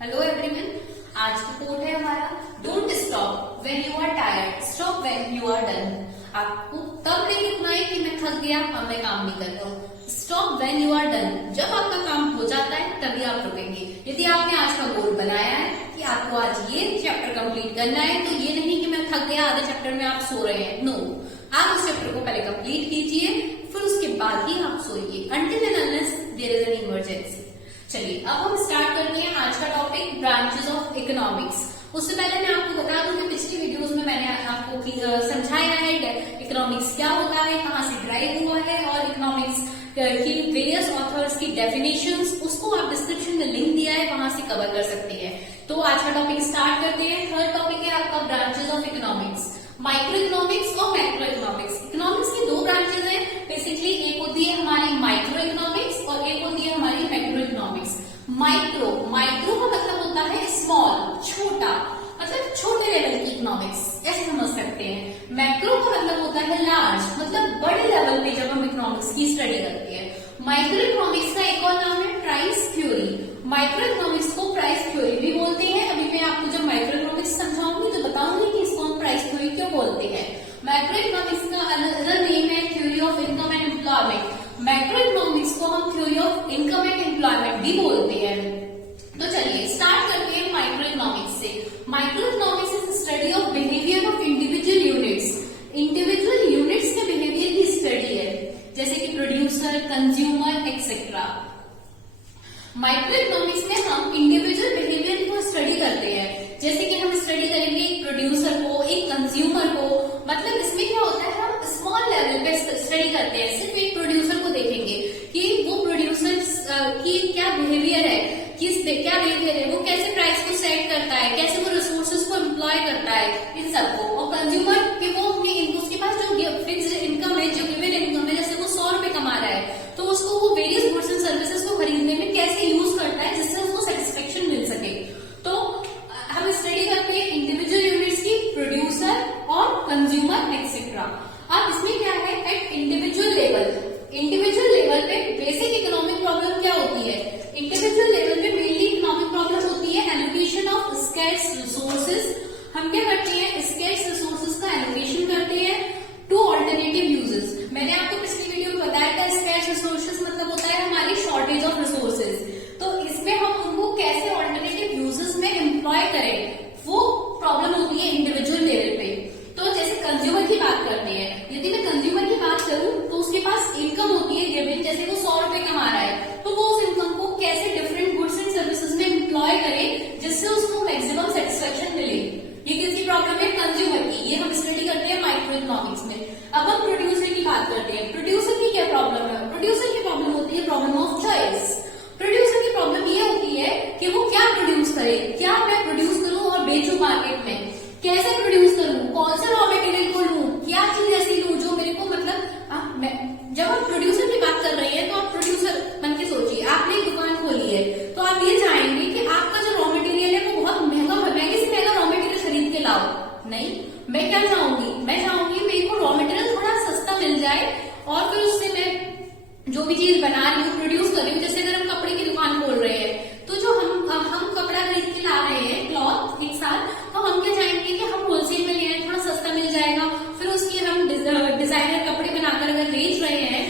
Hello everyone, आज का quote है हमारा don't stop when you are tired, stop when you are done. आपको तब नहीं रुकना है कि मैं थक गया अब मैं काम नहीं कर रहा हूँ। Stop when you are done, जब आपका काम हो जाता है तभी आप रुकेंगे। यदि आपने आज का गोल बनाया है कि आपको आज ये चैप्टर कंप्लीट करना है, तो ये नहीं कि मैं थक गया आधे चैप्टर में आप सो रहे हैं। नो, आप उस चैप्टर को पहले कंप्लीट कीजिए, फिर उसके बाद ही आप सोइए, until and unless there is an emergency। चलिए अब हम स्टार्ट करते हैं आज का टॉपिक, ब्रांचेस ऑफ इकोनॉमिक्स। उससे पहले मैं आपको बता दूं कि पिछली वीडियोस में मैंने आपको समझाया है इकोनॉमिक्स क्या होता है, कहाँ से ड्राइव हुआ है, और इकोनॉमिक्स की वेरियस ऑथर्स की डेफिनेशंस, उसको आप डिस्क्रिप्शन में लिंक दिया है, वहां से कवर कर सकते हैं। तो आज का टॉपिक स्टार्ट करते हैं। थर्ड टॉपिक है आपका branches of economics, micro economics और मैक्रो इकोनॉमिक्स। इकोनॉमिक्स की दो ब्रांचेस हैं बेसिकली, एक होती है हमारी माइक्रो इकोनॉमिक्स और एक होती है हमारी मैक्रो इकोनॉमिक्स। माइक्रो का मतलब होता है स्मॉल, छोटा, मतलब छोटे लेवल की इकोनॉमिक्स, ऐसे समझ सकते हैं। मैक्रो का मतलब होता है लार्ज, मतलब बड़े लेवल पे जब हम इकोनॉमिक्स की स्टडी करते हैं। माइक्रो इकोनॉमिक्स का एक और नाम है प्राइस थ्योरी। माइक्रो इकोनॉमिक्स को प्राइस थ्योरी भी बोलते हैं। अभी मैं आपको जब माइक्रो इकोनॉमिक्स समझाऊंगी तो बताऊंगी कि इसको हम प्राइस थ्योरी क्यों बोलते हैं। मैक्रो इकोनॉमिक्स का अनदर नेम है theory of income and employment. Macro economics को हम theory of income and employment भी बोलते हैं। तो चलिए स्टार्ट करते हैं माइक्रो इकोनॉमिक्स से। Micro economics is study of behaviour of individual units. Individual units के बिहेवियर की स्टडी है, जैसे कि producer, consumer etcetera. Micro economics में हम इंडिविजुअल बिहेवियर को स्टडी करते हैं, जैसे कि हम स्टडी करेंगे एक प्रोड्यूसर को, एक कंज्यूमर को। मतलब इसमें क्या होता है, हम स्मॉल लेवल पे स्टडी करते हैं, सिर्फ एक प्रोड्यूसर को देखेंगे कि वो प्रोड्यूसर की क्या बिहेवियर है, क्या बिहेवियर है, वो कैसे प्राइस को सेट करता है, कैसे वो रिसोर्सेज को एम्प्लॉय करता है, इन सबको। और कंज्यूमर कि वो अपनी उसके पास जो फिक्स्ड इनकम है, जो गिवन इनकम है, जैसे वो 100 रुपए कमा रहा है, तो उसको वो वेरियस गुड्स एंड सर्विसेज को खरीदने में कैसे यूज करता है जिससे उसको सेटिस्फेक्शन मिल सके। तो हम स्टडी करते हैं इंडिविजुअल यूनिट्स की, प्रोड्यूसर और कंज्यूमर एक्सेट्रा। अब इसमें क्या है, एट इंडिविजुअल लेवल पे बेसिक इकोनॉमिक प्रॉब्लम क्या होती है। इंडिविजुअल लेवल पे मेनली इकोनॉमिक प्रॉब्लम होती है एलोकेशन ऑफ स्कैर्स रिसोर्सेज। हम क्या करते हैं, स्कैर्स रिसोर्सेज का एलोकेशन करते हैं टू ऑल्टरनेटिव यूजेस। मैंने आपको पिछली वीडियो में बताया था स्कैर्स रिसोर्सेज मतलब होता है हमारी शॉर्टेज ऑफ रिसोर्सेज। तो इसमें हम उनको कैसे ऑल्टरनेटिव यूजेस में एम्प्लॉय करें, वो प्रॉब्लम होती है इंडिविजुअल लेवल पे। तो जैसे कंज्यूमर की बात करते हैं, यदि मैं कंज्यूमर की बात करूं तो उसके पास इनकम होती है गिवन, जैसे वो 100 रुपए कमा रहा है, तो वो उस इनकम को कैसे डिफरेंट गुड्स एंड सर्विसेज में एम्प्लॉय करे जिससे उसको मैक्सिमम सेटिस्फेक्शन मिले। ये किसकी प्रॉब्लम है, कंज्यूमर की। ये हम स्टडी करते हैं माइक्रो इकोनॉमिक्स में। अब हम प्रोड्यूसर की बात करते हैं। प्रोड्यूसर की क्या प्रॉब्लम है, प्रोड्यूसर की प्रॉब्लम होती है प्रॉब्लम ऑफ चॉइस। प्रोड्यूसर की प्रॉब्लम ये होती है कि वो क्या प्रोड्यूस करे, क्या मैं प्रोड्यूस करूं और बेचूं मार्केट में, कैसे प्रोड्यूस करूं, कौन सा रॉ मटेरियल को लूं, क्या चीज ऐसी लूं जो मेरे को मतलब जब आप प्रोड्यूसर की बात कर रहे हैं तो आप प्रोड्यूसर बन के सोचिए, आपने एक दुकान खोली है तो आप ये चाहेंगे कि आपका जो रॉ मटेरियल है वो बहुत महंगे से महंगा रॉ मटेरियल खरीद के लाओ। नहीं, मैं क्या चाहूंगी, मैं चाहूंगी मेरे को रॉ मटेरियल थोड़ा सस्ता मिल जाए और फिर उससे मैं जो भी चीज बना रही हूँ, प्रोड्यूस कर रही हूँ। जैसे अगर हम कपड़े की दुकान खोल रहे हैं तो जो हम कपड़ा खरीद के ला रहे हैं, क्लॉथ एक साथ, तो हम क्या चाहेंगे कि हम होलसेल में ले आए, थोड़ा सस्ता मिल जाएगा। फिर उसकी हम डिजाइनर कपड़े बनाकर अगर बेच रहे हैं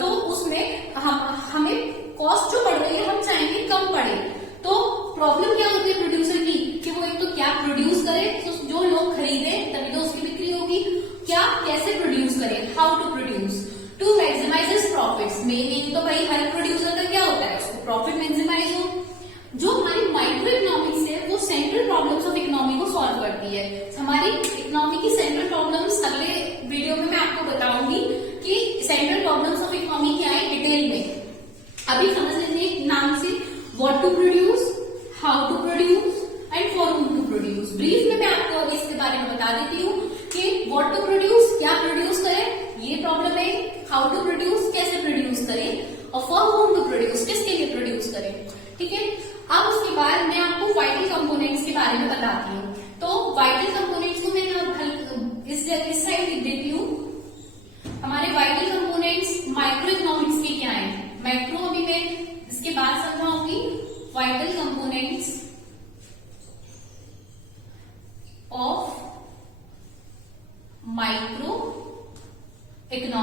तो उसमें हमें कॉस्ट जो बढ़ रही है हम चाहेंगे कम पड़े। तो प्रॉब्लम क्या होती है प्रोड्यूसर की कि वो एक तो क्या प्रोड्यूस करे तो जो लोग खरीदे तभी तो उसकी बिक्री होगी, क्या कैसे प्रोड्यूस करे, how to produce to maximise profits. Main तो भाई हर प्रोड्यूसर का क्या होता है, उसको प्रॉफिट मैक्सिमाइज हो। जो हमारी माइक्रो इकोनॉमिक्स है वो सेंट्रल प्रॉब्लम्स ऑफ इकोनॉमी को सॉल्व करती है। हमारी इकोनॉमी की सेंट्रल प्रॉब्लम्स अगले वीडियो में मैं आपको बताऊंगी कि सेंट्रल प्रॉब्लम्स ऑफ इकोनॉमी क्या है डिटेल में। अभी समझ लीजिए नाम से, what to produce, how to produce and for whom to produce. Brief में मैं आपको इसके बारे में बता देती हूँ कि व्हाट टू प्रोड्यूस, क्या प्रोड्यूस करें, ये प्रॉब्लम है। हाउ टू प्रोड्यूस, कैसे प्रोड्यूस करें, और फॉर हुम टू प्रोड्यूस, किसके लिए प्रोड्यूस करें। ठीक है, अब उसके बाद मैं आपको वाइटल कंपोनेंट्स के बारे में बताती हूँ। तो वाइटल कंपोनेंट्स को मैं इस साइड लिख देती हूँ। हमारे वाइटल कंपोनेंट्स माइक्रो इकोनॉमिक्स के क्या है, मैक्रो अभी मैं इसके बाद समझाऊंगी। Vital components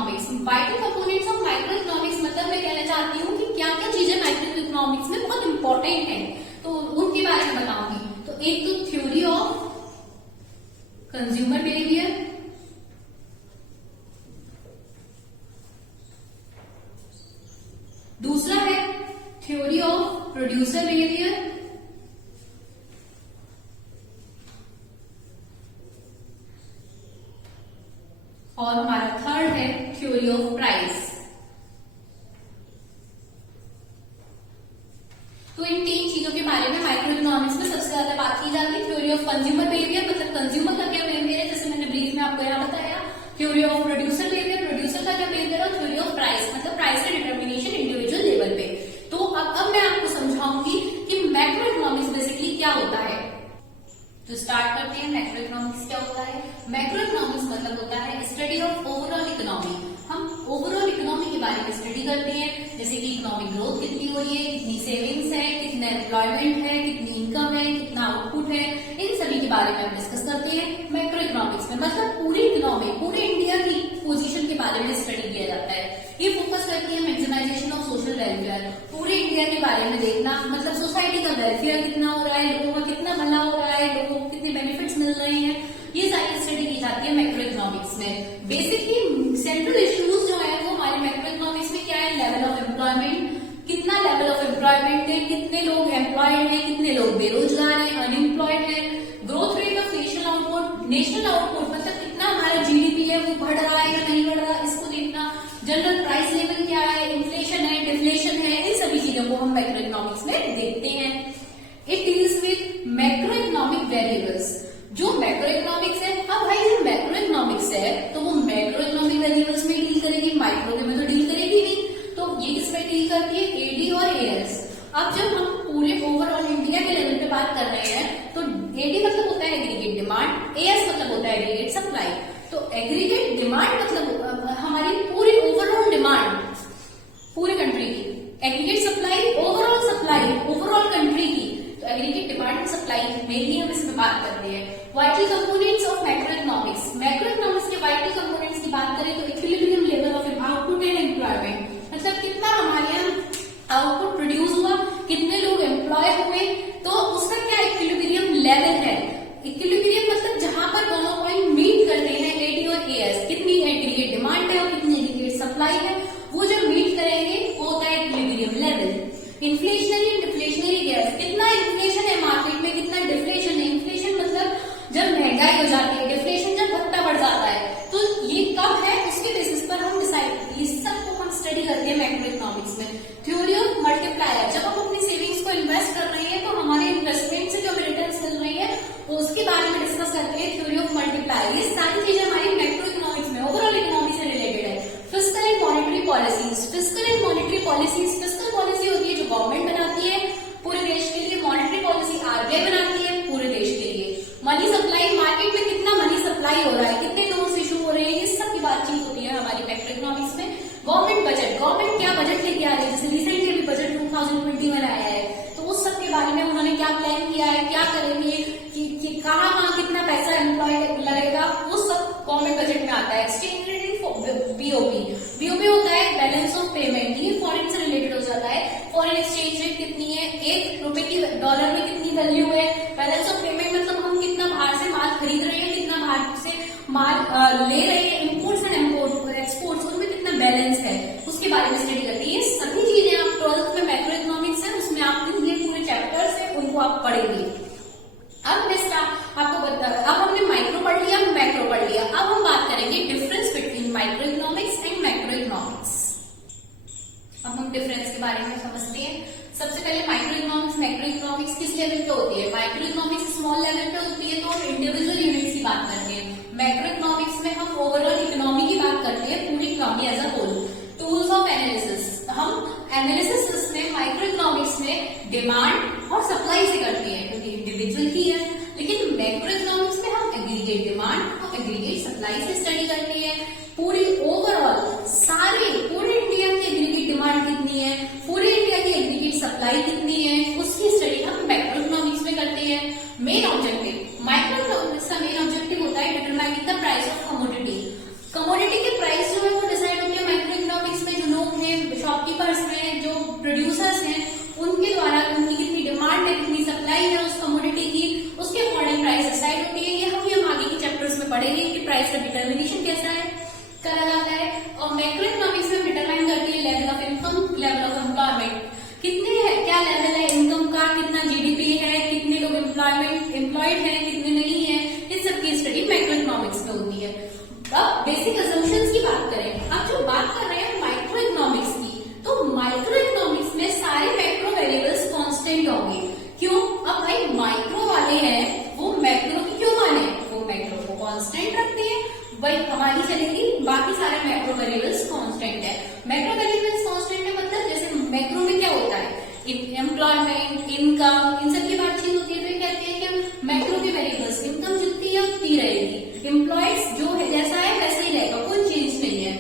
economics, vital components of micro economics मतलब मैं कहना चाहती हूँ कि क्या क्या चीजें माइक्रो इकोनॉमिक्स में बहुत इंपॉर्टेंट है, तो उनके बारे में बताऊंगी। तो एक तो थ्योरी ऑफ कंज्यूमर बिहेवियर, दूसरा है थ्योरी ऑफ प्रोड्यूसर बिहेवियर, और हमारा थर्ड है थ्योरी ऑफ प्राइस। तो इन तीन चीजों के बारे में माइक्रो इकोनॉमिक्स में सबसे ज्यादा बात की जाती है। थ्योरी ऑफ कंज्यूमर बिहेवियर मतलब कंज्यूमर का क्या बिहेवियर है, जैसे मैंने ब्रीफ में आपको यहाँ बताया। Theory of producer behaviour, producer का क्या बिहेवियर, और थ्योरी ऑफ प्राइस मतलब प्राइस का डिटर्मिनेशन इंडिविजुअल लेवल पे। तो अब मैं आपको समझाऊंगी कि मैक्रो इकोनॉमिक्स बेसिकली क्या होता है। तो स्टार्ट करते हैं, मैक्रो इकोनॉमिक्स क्या होता है। मैक्रो इकोनॉमिक्स मतलब होता है स्टडी ऑफ ओवरऑल इकोनॉमी। हम ओवरऑल इकोनॉमी के बारे में स्टडी करते हैं, जैसे कि इकोनॉमिक ग्रोथ कितनी हो रही है, कितनी सेविंग्स है, कितना एम्प्लॉयमेंट है, कितनी इनकम है, कितना आउटपुट है, इन सभी के बारे में हम डिस्कस करते हैं मैक्रो इकोनॉमिक्स में। मतलब पूरी इकोनॉमी, पूरे इंडिया की पोजीशन के बारे में स्टडी किया जाता है। ये फोकस करती है मैक्सिमाइजेशन ऑफ सोशल वेलफेयर, पूरे इंडिया के बारे में देखना, मतलब सोसाइटी का वेलफेयर कितना हो रहा है, लोगों का कितना भला हो रहा है, लोगों को कितने बेनिफिट्स मिल रहे हैं, ये सारी स्टडी की जाती है मैक्रो इकोनॉमिक्स में। बेसिकली सेंट्रल इश्यूज जो है वो हमारे मैक्रो इकोनॉमिक्स में क्या है, लेवल ऑफ एम्प्लॉयमेंट, कितना लेवल ऑफ एम्प्लॉयमेंट है, कितने लोग एम्प्लॉयड है, कितने लोग बेरोजगार है, अनएम्प्लॉयड है, growth rate of national output मतलब कितना हमारा जीडीपी है वो बढ़ रहा है या नहीं बढ़ रहा, इसको देखना, जनरल प्राइस लेवल क्या है, इन्फ्लेशन है, डिफ्लेशन है, इन सभी चीजों को हम मैक्रो इकोनॉमिक्स में देखते हैं। It deals with macro economic variables. जो मैक्रो इकोनॉमिक्स है, अब भाई जो मैक्रो इकोनॉमिक्स है तो वो मैक्रो इकोनॉमिक वेरिएबल्स में डील करेगी, माइक्रो में तो डील करेगी नहीं। तो ये किसमें डील करती है, एडी और एएस। अब जब हम पूरे ओवरऑल इंडिया के लेवल पे बात कर रहे हैं तो एडी मतलब होता है एग्रीगेट डिमांड, एएस मतलब होता है एग्रीगेट सप्लाई। तो एग्रीगेट डिमांड मतलब हमारी पूरी ओवरऑल डिमांड पूरे कंट्री की, एग्रीगेट सप्लाई ओवरऑल कंट्री की। तो एग्रीगेट डिमांड सप्लाई मेनली हम इसमें बात करते हैं। Vital components of macro economics, macro economics के वाइटल कंपोनेंट्स की बात करें तो equilibrium level of output and employment, मतलब कितना हमारे यहाँ आउटपुट प्रोड्यूस हुआ, कितने लोग एम्प्लॉय हुए, तो उसका क्या इक्विलिब्रियम लेवल है। इक्विलिब्रियम मतलब जहां पर दोनों पॉइंट मीट करते हैं, एडी और एएस, कितनी एग्रीगेट डिमांड है और कितनी एग्रीगेट सप्लाई है, वो जब मीट करेंगे वो होता है equilibrium level. Inflationary and deflationary gap, कितना इन्फ्लेशन है मार्केट में, कितना डिफ्लेशन है। इन्फ्लेशन मतलब जब महंगाई हो जाती है, डिफ्लेशन जब भत्ता बढ़ जाता है, तो ये कब है उसके बेसिस पर हम डिसाइड, इस सब को हम स्टडी करते हैं मैक्रो इकोनॉमिक्स में। थ्योरी ऑफ मल्टीप्लायर, जब हम अपनी सेविंग्स को इन्वेस्ट कर रहे हैं तो हमारे इन्वेस्टमेंट से जो रिटर्न्स मिल रही है उसके बारे में डिस्कस करते हैं, थ्योरी ऑफ मल्टीप्लायर। ये सारी चीजें हमारी मैक्रो इकोनॉमिक्स में ओवरऑल इकोनॉमी से रिलेटेड है। Fiscal and monetary policies, fiscal and monetary policies, fiscal policy होती है जो गवर्नमेंट बनाती है पूरे देश के लिए, मॉनेटरी पॉलिसी आरबीआई बनाती है पूरे देश के लिए। मनी सप्लाई, मार्केट में कितना मनी सप्लाई हो रहा है, कितने नोट्स इशू हो रहे हैं, इस सब की बातचीत होती है हमारी मैक्रो इकोनॉमिक्स में। गवर्नमेंट बजट, गवर्नमेंट क्या बजट लेके आ रही है, जैसे रिसेंटली अभी बजट 2021 आया है, तो उस सब के बारे में उन्होंने क्या प्लान किया है, क्या करेंगे, कि कहाँ कितना पैसा एम्प्लॉय लगेगा, वो सब गवर्नमेंट बजट में आता है। एक्सचेंज रेट, बीओपी, बीओपी होता है बैलेंस ऑफ पेमेंट, ये फॉरेन से रिलेटेड हो जाता है। फॉरेन एक्सचेंज रेट कितनी है, ₹1 की डॉलर में कितनी वैल्यू है। बैलेंस ऑफ पेमेंट मतलब हम कितना बाहर से माल खरीद रहे हैं, कितना बाहर से माल ले रहे हैं, इम्पोर्ट्स एंड एक्सपोर्ट्स, उनमें कितना बैलेंस है, उसके बारे में स्टडी करती है। ये सभी चीजें आप 12th में मैक्रो इकोनॉमिक्स है उसमें आपके ये पूरे चैप्टर्स है, उनको आप पढ़ेंगे। अब अब हमने माइक्रो पढ़ लिया, मैक्रो पढ़ लिया, अब हम बात करेंगे difference between micro economics and macro economics. अब हम डिफरेंस के बारे में समझते हैं। सबसे पहले माइक्रो इकोनॉमिक्स, मैक्रो इकोनॉमिक्स किस लेवल पे होती है। माइक्रो इकोनॉमिक्स स्मॉल लेवल पे होती है तो हम इंडिविजुअल यूनिट्स की बात करते हैं। मैक्रो इकोनॉमिक्स में हम ओवरऑल इकोनॉमी की बात करते हैं, पूरी economy as a whole. Tools of analysis, हम एनालिसिस में माइक्रो इकोनॉमिक्स में डिमांड और सप्लाई से करते हैं क्योंकि इंडिविजुअल की है, लेकिन मैक्रो इकोनॉमिक्स में हम एग्रीगेट डिमांड और एग्रीगेट सप्लाई से स्टडी करते हैं। पूरी ओवरऑल पूरे इंडिया की एग्रीगेट डिमांड कितनी है, पूरे इंडिया की एग्रीगेट सप्लाई कितनी है, उसकी स्टडी हम मैक्रो इकोनॉमिक्स में करते हैं। मेन ऑब्जेक्टिव माइक्रो इकोनॉमिक्स का मेन ऑब्जेक्टिव होता है determining the price of commodity. Commodity के प्राइस जो है वो डिसाइड प्राइस का डिटर्मिनेशन कैसा है, करा जाता है। और मैक्रो इकोनॉमिक्स में डिटरमाइन करती है level of income, level of employment, कितने है, क्या लेवल है इनकम का, कितना जीडीपी है, कितने लोग एम्प्लॉयड है, कितने नहीं है, इस सब की स्टडी मैक्रो इकोनॉमिक्स में होती है। अब बेसिक असम्पशंस की बात करें, अब जो बात कर रहे हैं माइक्रो इकोनॉमिक्स की, तो माइक्रो इकोनॉमिक्स में सारे मैक्रो वेरिएबल्स कांस्टेंट होंगे। क्यों? अब भाई माइक्रो वाले हैं वो मैक्रो की क्यों माने, वो मैक्रो को कांस्टेंट रखते हैं, वही हमारी चलेगी, बाकी सारे मैक्रो वेरिएबल्स कांस्टेंट है। मैक्रो वेरिएबल्स कांस्टेंट है मतलब जैसे मैक्रो में क्या होता है, एम्प्लॉयमेंट, इनकम, इन सब की बातचीत होती है, तो कहते हैं कि मैक्रो के वेरिएबल्स इनकम जितनी है उतनी रहेगी, एम्प्लॉयज जो है जैसा है वैसे ही रहेगा, कोई चेंज नहीं है।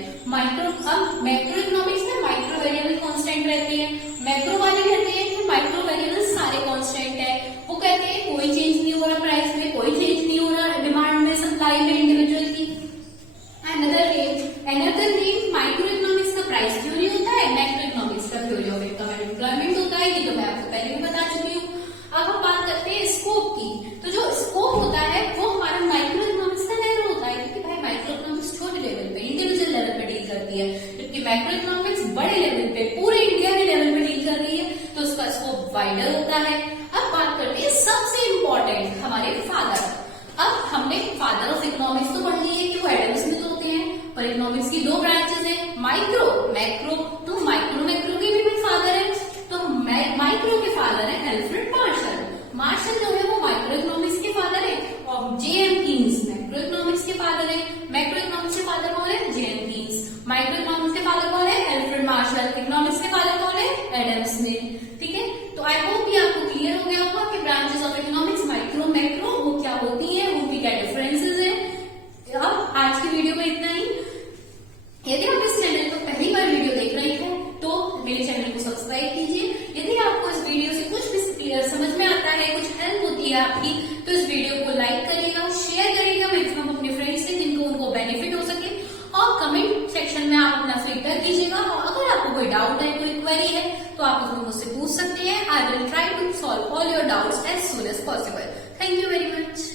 अब मैक्रो इकोनॉमिक्स में माइक्रो वेरिएबल कांस्टेंट रहते हैं, मैक्रो वाले कहते हैं कि माइक्रो वेरिएबल्स सारे कांस्टेंट है, वो कहते हैं कोई चेंज नहीं हो रहा प्राइस में, कोई चेंज नहीं हो रहा डिमांड में, सप्लाई में, इंडिविजुअल की। Another name माइक्रो इकोनॉमिक्स का प्राइस क्यों नहीं होता है, मैक्रो इकोनॉमिक्स का theory of income and employment होता है, ये तो मैं आपको पहले भी बता चुकी हूँ। अब हम बात करते हैं स्कोप की, तो जो स्कोप होता है वो हमारा माइक्रो इकोनॉमिक्स का नैरो होता है, क्योंकि भाई माइक्रो इकोनॉमिक्स छोटे लेवल पे, इंडिविजुअल लेवल पे डील करती है, जबकि मैक्रो इकोनॉमिक्स बड़े लेवल पे, पूरे इंडिया के लेवल पे डील कर रही है, तो उसका स्कोप वाइडर होता है। अब बात करते हैं सबसे इंपॉर्टेंट हमारे फादर। अब हमने फादर ऑफ इकोनॉमिक्स तो पढ़ ली है कि वो एडम स्मिथ होते हैं, पर इकोनॉमिक्स की दो ब्रांचेस हैं, माइक्रो, मैक्रो, तो मैक्रो के भी फादर है, तो माइक्रो के फादर है एल्फ्रेड मार्शल। मार्शल जो है वो माइक्रो इकोनॉमिक्स के फादर है, और जेएम कीन्स मैक्रो इकोनॉमिक्स के फादर है। मैक्रो इकोनॉमिक्स के फादर कौन है, जेएम कीन्स। माइक्रो इकोनॉमिक्स के फादर कौन है, एल्फ्रेड मार्शल। इकोनॉमिक्स के फादर कौन है, एडम स्मिथ। ठीक है, तो आई होप ये आपको क्लियर हो गया होगा कि branches of economics micro, macro वो क्या होती है, उनकी क्या डिफरेंसेस है। अब आज की वीडियो में इतना ही। यदि आप इस चैनल को पहली बार वीडियो देख रहे हैं तो मेरे चैनल को सब्सक्राइब कीजिए। यदि आपको इस वीडियो से कुछ भी क्लियर समझ में आता है, कुछ हेल्प होती है आपकी, तो इस वीडियो को लाइक करिएगा, शेयर करिएगा मैक्सिमम अपने फ्रेंड्स से जिनको उनको बेनिफिट हो सके, और कमेंट सेक्शन में आप अपना फीडबैक कीजिएगा। और अगर आपको कोई डाउट है, कोई क्वेरी है, तो आप उसको मुझसे पूछ सकते हैं। I will try to solve all your doubts as soon as possible. Thank you very much.